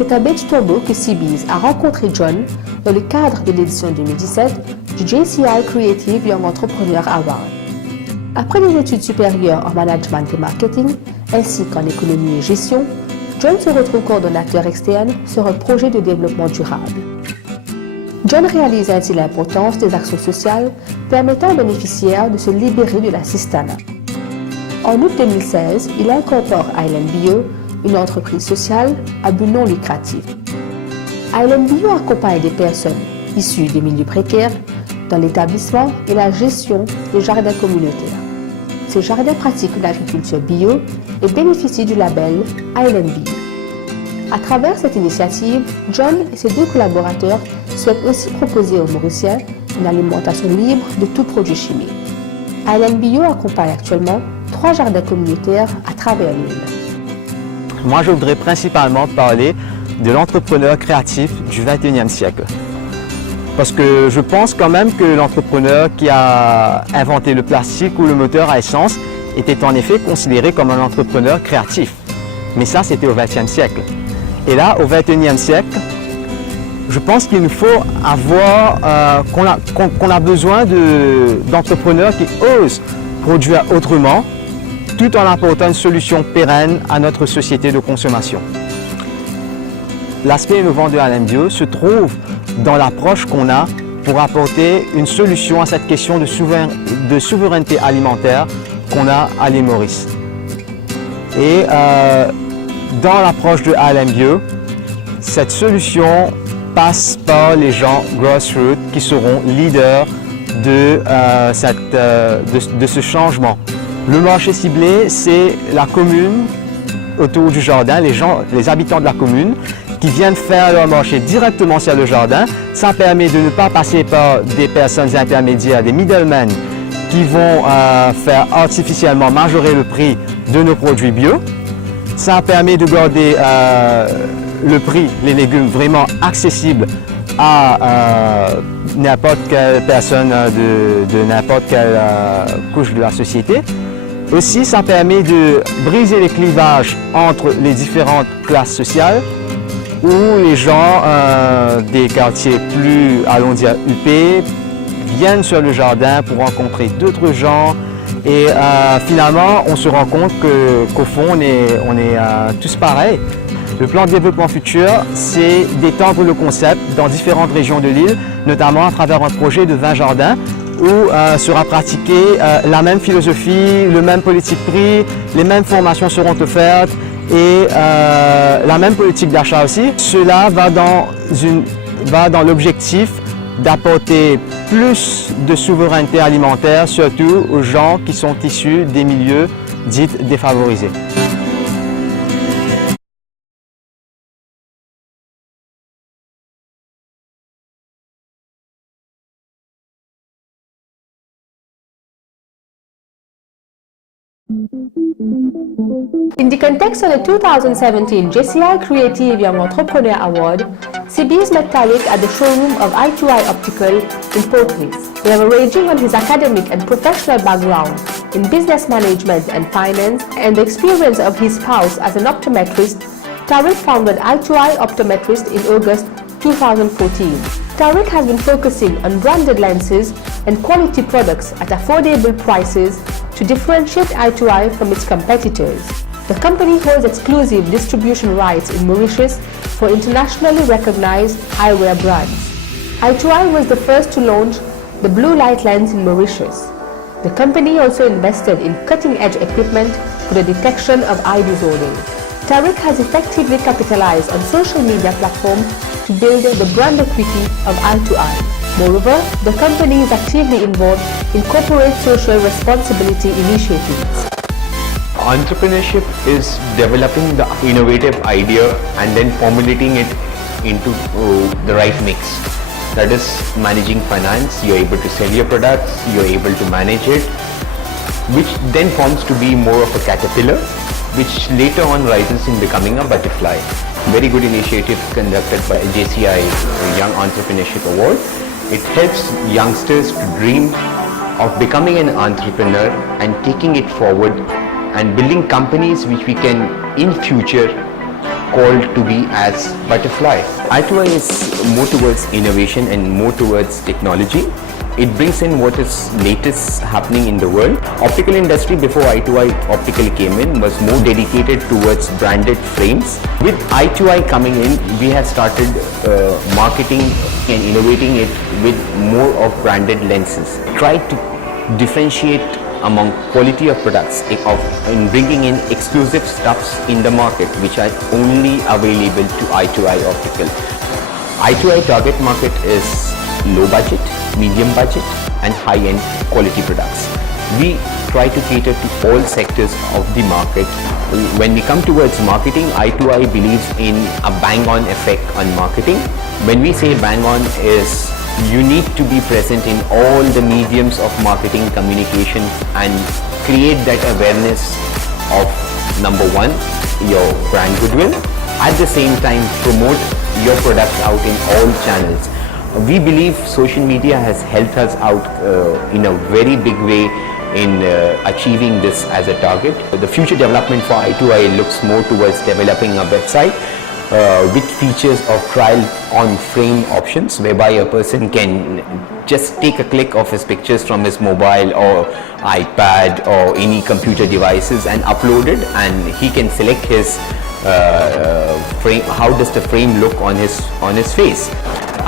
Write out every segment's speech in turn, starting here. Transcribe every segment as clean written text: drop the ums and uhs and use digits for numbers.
C'est à Beach-Turbo que CBeez a rencontré John dans le cadre de l'édition 2017 du JCI Creative Young Entrepreneur Award. Après des études supérieures en management et marketing, ainsi qu'en économie et gestion, John se retrouve coordonnateur externe sur un projet de développement durable. John réalise ainsi l'importance des actions sociales permettant aux bénéficiaires de se libérer de l'assistanat. En août 2016, il incorpore Island Bio, une entreprise sociale à but non lucratif. Island Bio accompagne des personnes issues des milieux précaires dans l'établissement et la gestion des jardins communautaires. Ces jardins pratiquent une agriculture bio et bénéficient du label Island Bio. À travers cette initiative, John et ses deux collaborateurs souhaitent aussi proposer aux Mauriciens une alimentation libre de tout produit chimique. Island Bio accompagne actuellement 3 jardins communautaires à travers l'île. Moi, je voudrais principalement parler de l'entrepreneur créatif du XXIe siècle. Parce que je pense quand même que l'entrepreneur qui a inventé le plastique ou le moteur à essence était en effet considéré comme un entrepreneur créatif. Mais ça, c'était au XXe siècle. Et là, au XXIe siècle, je pense qu'il nous faut avoir, qu'on a besoin d'entrepreneurs qui osent produire autrement, tout en apportant une solution pérenne à notre société de consommation. L'aspect innovant de Island Bio se trouve dans l'approche qu'on a pour apporter une solution à cette question de souveraineté alimentaire qu'on a à l'île Maurice. Et dans l'approche de Island Bio, cette solution passe par les gens grassroots qui seront leaders de ce changement. Le marché ciblé, c'est la commune autour du jardin, les habitants de la commune qui viennent faire leur marché directement sur le jardin. Ça permet de ne pas passer par des personnes intermédiaires, des middlemen qui vont faire artificiellement majorer le prix de nos produits bio. Ça permet de garder le prix, les légumes vraiment accessibles à n'importe quelle personne de n'importe quelle couche de la société. Aussi, ça permet de briser les clivages entre les différentes classes sociales où les gens des quartiers plus, allons dire, huppés viennent sur le jardin pour rencontrer d'autres gens et finalement on se rend compte qu'au fond on est tous pareils. Le plan de développement futur, c'est d'étendre le concept dans différentes régions de l'île, notamment à travers un projet de 20 jardins où sera pratiquée la même philosophie, le même politique prix, les mêmes formations seront offertes et la même politique d'achat aussi. Cela va dans l'objectif d'apporter plus de souveraineté alimentaire, surtout aux gens qui sont issus des milieux dits défavorisés. In the context of the 2017 JCI Creative Young Entrepreneur Award, CBeez met Tariq at the showroom of I2I Optical in Port-Louis. Leveraging on his academic and professional background in business management and finance and the experience of his spouse as an optometrist, Tariq founded I2I Optometrist in August 2014. Tariq has been focusing on branded lenses and quality products at affordable prices to differentiate I2I from its competitors. The company holds exclusive distribution rights in Mauritius for internationally recognized eyewear brands. I2I was the first to launch the blue light lens in Mauritius. The company also invested in cutting-edge equipment for the detection of eye disorders. Tariq has effectively capitalized on social media platforms to build the brand equity of I2I. Moreover, the company is actively involved in corporate social responsibility initiatives. Entrepreneurship is developing the innovative idea and then formulating it into the right mix. That is managing finance, you're able to sell your products, you're able to manage it, which then forms to be more of a caterpillar, which later on rises in becoming a butterfly. Very good initiative conducted by JCI Young Entrepreneurship Award. It helps youngsters to dream of becoming an entrepreneur and taking it forward and building companies which we can in future called to be as butterfly. I2I is more towards innovation and more towards technology. It brings in what is latest happening in the world. Optical industry before I2I optical came in was more dedicated towards branded frames. With I2I coming in, we have started marketing and innovating it with more of branded lenses. Try to differentiate among quality of products in bringing in exclusive stuffs in the market which are only available to I2I optical. I2I target market is low budget, medium budget and high-end quality products. We try to cater to all sectors of the market. When we come towards marketing, I2I believes in a bang-on effect on marketing. When we say bang-on is you need to be present in all the mediums of marketing communication and create that awareness of number one, your brand goodwill. At the same time, promote your products out in all channels. We believe social media has helped us out in a very big way in achieving this as a target. The future development for I2I looks more towards developing a website with features of trial on frame options whereby a person can just take a click of his pictures from his mobile or iPad or any computer devices and upload it, and he can select his frame, how does the frame look on his face.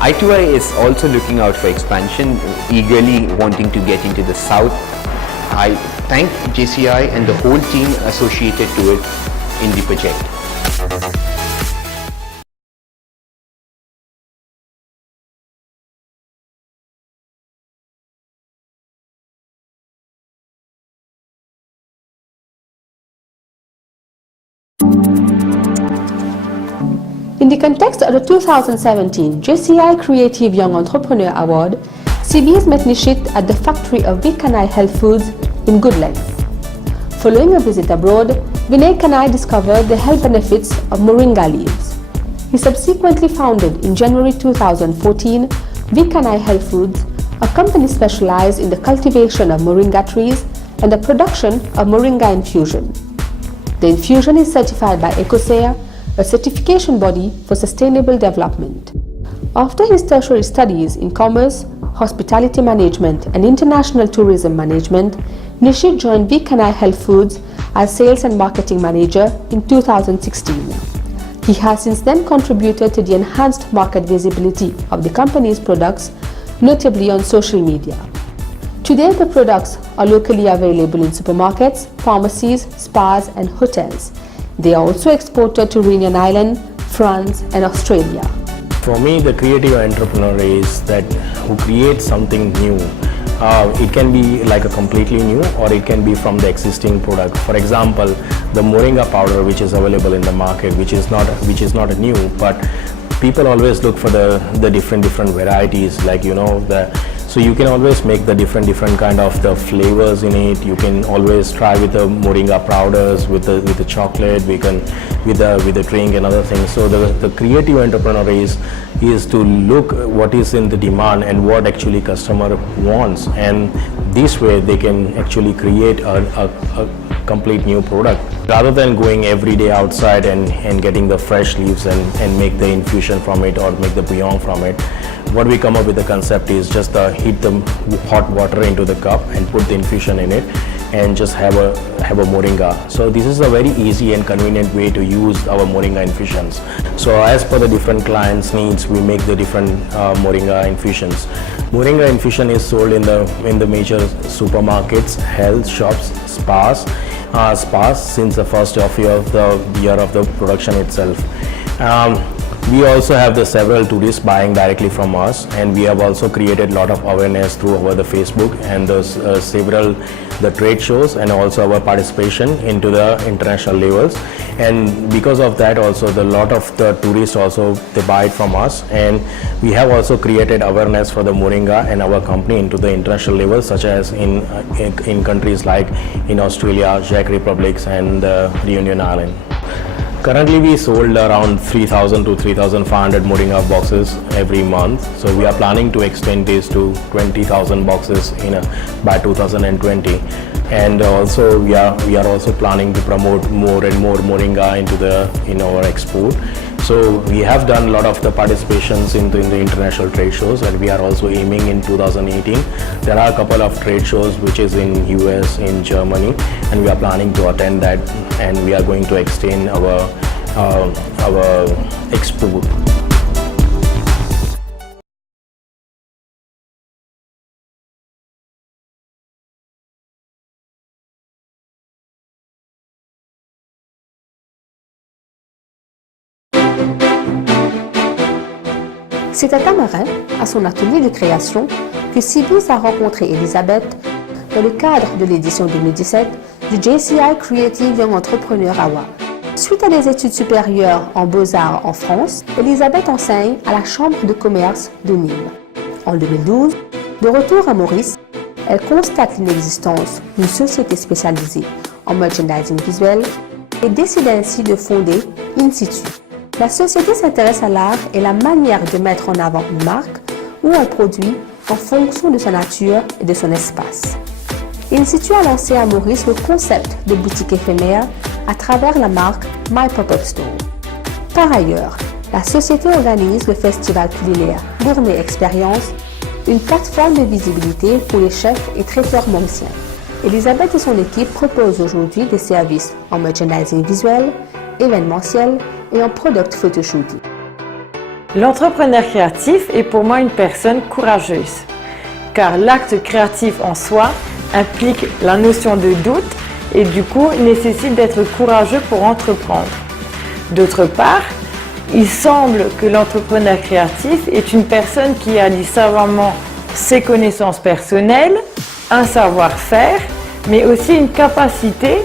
I2I is also looking out for expansion, eagerly wanting to get into the south. I thank JCI and the whole team associated to it in the project. In the context of the 2017 JCI Creative Young Entrepreneur Award, CBS met Nishit at the factory of V. Kanai Health Foods in Goodlands. Following a visit abroad, Vinay Kanai discovered the health benefits of moringa leaves. He subsequently founded in January 2014 V. Kanai Health Foods, a company specialized in the cultivation of moringa trees and the production of moringa infusion. The infusion is certified by EcoSAIR, a certification body for sustainable development. After his tertiary studies in commerce, hospitality management and international tourism management, Nishit joined V. Kanai Health Foods as sales and marketing manager in 2016. He has since then contributed to the enhanced market visibility of the company's products, notably on social media. Today, the products are locally available in supermarkets, pharmacies, spas and hotels. They are also exported to Reunion Island, France and Australia. For me, the creative entrepreneur is that who creates something new. It can be like a completely new, or it can be from the existing product. For example, the moringa powder which is available in the market, which is not a new, but people always look for the different varieties, like so you can always make the different kind of the flavors in it. You can always try with the moringa powders, with the chocolate, we can with the drink and other things. So the creative entrepreneur is to look what is in the demand and what actually customer wants, and this way they can actually create a complete new product rather than going every day outside and getting the fresh leaves and make the infusion from it or make the bouillon from it. What we come up with the concept is just heat the hot water into the cup and put the infusion in it and just have a moringa. So this is a very easy and convenient way to use our moringa infusions. So as per the different clients' needs, we make the different moringa infusions. Moringa infusion is sold in the major supermarkets, health shops, spas since the first year of the production itself. We also have the several tourists buying directly from us, and we have also created a lot of awareness through the Facebook and the trade shows, and also our participation into the international levels. And because of that, also a lot of the tourists also they buy it from us, and we have also created awareness for the moringa and our company into the international levels, such as in countries like in Australia, Czech Republic and Reunion Island. Currently, we sold around 3,000 to 3,500 moringa boxes every month. So we are planning to extend this to 20,000 boxes by 2020. And also we are also planning to promote more and more moringa in our export. So we have done a lot of the participations in the international trade shows, and we are also aiming in 2018. There are a couple of trade shows which is in US, in Germany, and we are planning to attend that, and we are going to extend our export. C'est à Tamarin, à son atelier de création, que Sibis a rencontré Elisabeth dans le cadre de l'édition 2017 du JCI Creative Young Entrepreneur Award. Suite à des études supérieures en beaux-arts en France, Elisabeth enseigne à la Chambre de commerce de Nîmes. En 2012, de retour à Maurice, elle constate l'inexistence d'une société spécialisée en merchandising visuel et décide ainsi de fonder InSitu. La société s'intéresse à l'art et la manière de mettre en avant une marque ou un produit en fonction de sa nature et de son espace. InSitu a lancé à Maurice le concept de boutique éphémère à travers la marque My Pop-Up Store. Par ailleurs, la société organise le festival culinaire Gourmet Expérience, une plateforme de visibilité pour les chefs et traiteurs mauriciens. Elisabeth et son équipe proposent aujourd'hui des services en merchandising visuel, événementiel et en product photoshooting. L'entrepreneur créatif est pour moi une personne courageuse, car l'acte créatif en soi implique la notion de doute et du coup nécessite d'être courageux pour entreprendre. D'autre part, il semble que l'entrepreneur créatif est une personne qui allie savamment ses connaissances personnelles, un savoir-faire, mais aussi une capacité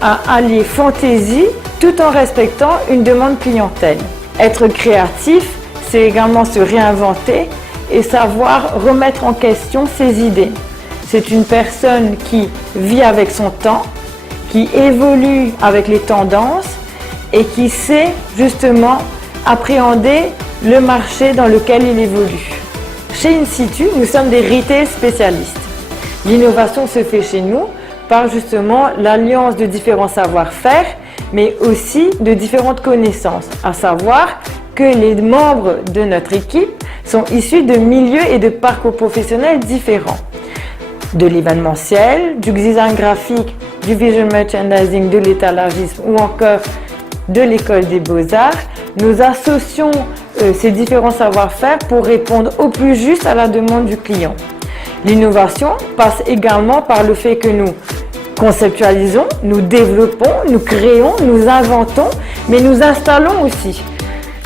à allier fantaisie tout en respectant une demande clientèle. Être créatif, c'est également se réinventer et savoir remettre en question ses idées. C'est une personne qui vit avec son temps, qui évolue avec les tendances et qui sait justement appréhender le marché dans lequel il évolue. Chez InSitu, nous sommes des retail spécialistes. L'innovation se fait chez nous par justement l'alliance de différents savoir-faire, mais aussi de différentes connaissances, à savoir que les membres de notre équipe sont issus de milieux et de parcours professionnels différents. De l'événementiel, du design graphique, du visual merchandising, de l'étalagisme ou encore de l'école des beaux-arts, nous associons ces différents savoir-faire pour répondre au plus juste à la demande du client. L'innovation passe également par le fait que nous conceptualisons, nous développons, nous créons, nous inventons, mais nous installons aussi.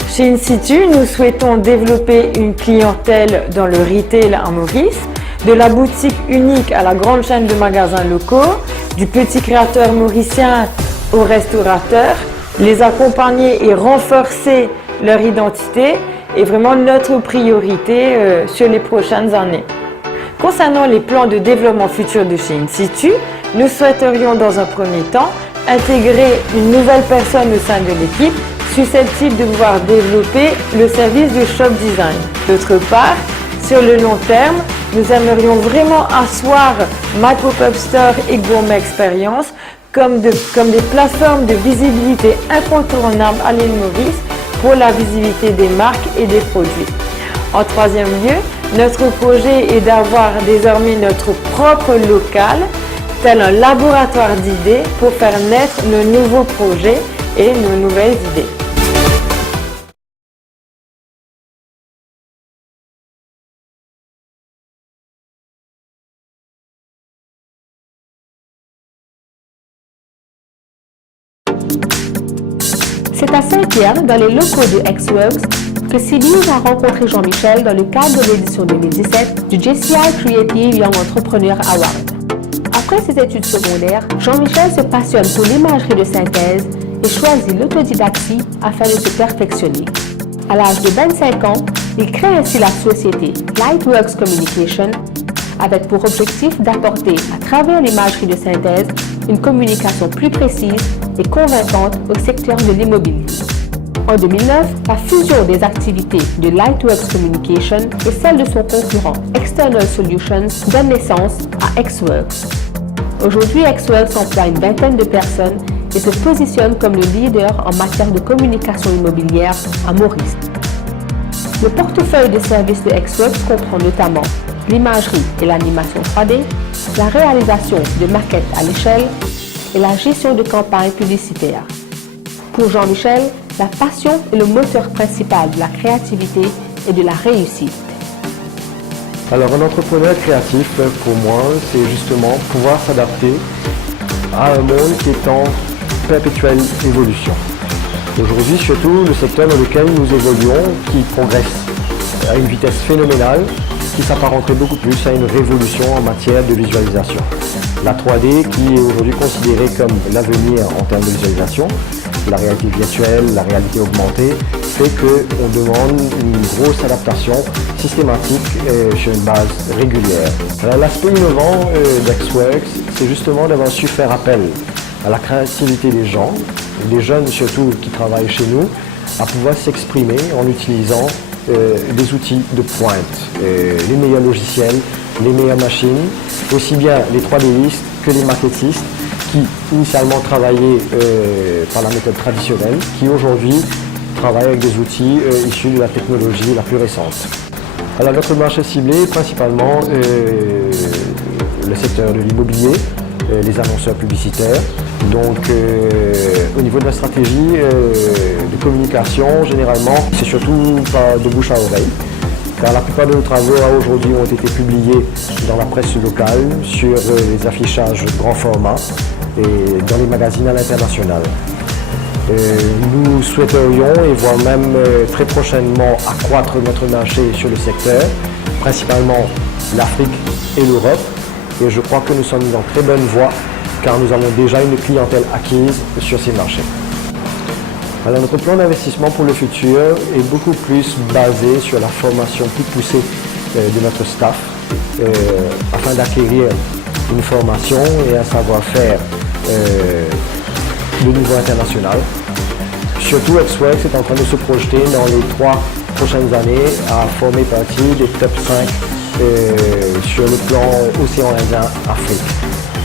Chez InSitu, nous souhaitons développer une clientèle dans le retail à Maurice, de la boutique unique à la grande chaîne de magasins locaux, du petit créateur mauricien au restaurateur, les accompagner et renforcer leur identité est vraiment notre priorité sur les prochaines années. Concernant les plans de développement futur de chez InSitu, nous souhaiterions dans un premier temps intégrer une nouvelle personne au sein de l'équipe susceptible de pouvoir développer le service de shop design. D'autre part, sur le long terme, nous aimerions vraiment asseoir My Pop-Up Store et Gourmet Expérience comme des plateformes de visibilité incontournables à l'île Maurice pour la visibilité des marques et des produits. En troisième lieu, notre projet est d'avoir désormais notre propre local, tel un laboratoire d'idées pour faire naître nos nouveaux projets et nos nouvelles idées. C'est à Saint-Pierre, dans les locaux de Xworks, que Sibis a rencontré Jean-Michel dans le cadre de l'édition 2017 du JCI Creative Young Entrepreneur Award. Après ses études secondaires, Jean-Michel se passionne pour l'imagerie de synthèse et choisit l'autodidactie afin de se perfectionner. À l'âge de 25 ans, il crée ainsi la société Lightworks Communication avec pour objectif d'apporter à travers l'imagerie de synthèse une communication plus précise et convaincante au secteur de l'immobilier. En 2009, la fusion des activités de Lightworks Communication et celle de son concurrent External Solutions donne naissance à Xworks. Aujourd'hui, XWorks emploie une vingtaine de personnes et se positionne comme le leader en matière de communication immobilière à Maurice. Le portefeuille de services de XWorks comprend notamment l'imagerie et l'animation 3D, la réalisation de maquettes à l'échelle et la gestion de campagnes publicitaires. Pour Jean-Michel, la passion est le moteur principal de la créativité et de la réussite. Alors un entrepreneur créatif, pour moi, c'est justement pouvoir s'adapter à un monde qui est en perpétuelle évolution. Aujourd'hui, surtout, le secteur dans lequel nous évoluons, qui progresse à une vitesse phénoménale, qui s'apparenterait beaucoup plus à une révolution en matière de visualisation. La 3D, qui est aujourd'hui considérée comme l'avenir en termes de visualisation, la réalité virtuelle, la réalité augmentée, fait qu'on demande une grosse adaptation systématique sur une base régulière. Alors, l'aspect innovant d'XWorks, c'est justement d'avoir su faire appel à la créativité des gens, des jeunes surtout qui travaillent chez nous, à pouvoir s'exprimer en utilisant des outils de pointe, les meilleurs logiciels, les meilleures machines, aussi bien les 3Distes que les maquettistes qui initialement travaillaient par la méthode traditionnelle, qui aujourd'hui travaillent avec des outils issus de la technologie la plus récente. Alors notre marché ciblé est principalement le secteur de l'immobilier, les annonceurs publicitaires. Donc au niveau de la stratégie de communication, généralement, c'est surtout de bouche à oreille. Car la plupart de nos travaux aujourd'hui ont été publiés dans la presse locale, sur les affichages grand format et dans les magazines à l'international. Nous souhaiterions et voire même très prochainement accroître notre marché sur le secteur, principalement l'Afrique et l'Europe. Et je crois que nous sommes en très bonne voie car nous avons déjà une clientèle acquise sur ces marchés. Alors notre plan d'investissement pour le futur est beaucoup plus basé sur la formation plus poussée de notre staff afin d'acquérir une formation et un savoir-faire de niveau international. Surtout, XWorks est en train de se projeter dans les 3 prochaines années à former partie des top 5 sur le plan océan Indien Afrique.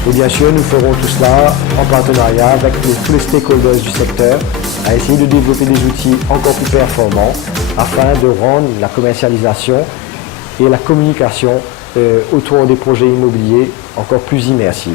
Et bien sûr, nous ferons tout cela en partenariat avec tous les stakeholders du secteur, à essayer de développer des outils encore plus performants afin de rendre la commercialisation et la communication autour des projets immobiliers encore plus immersives.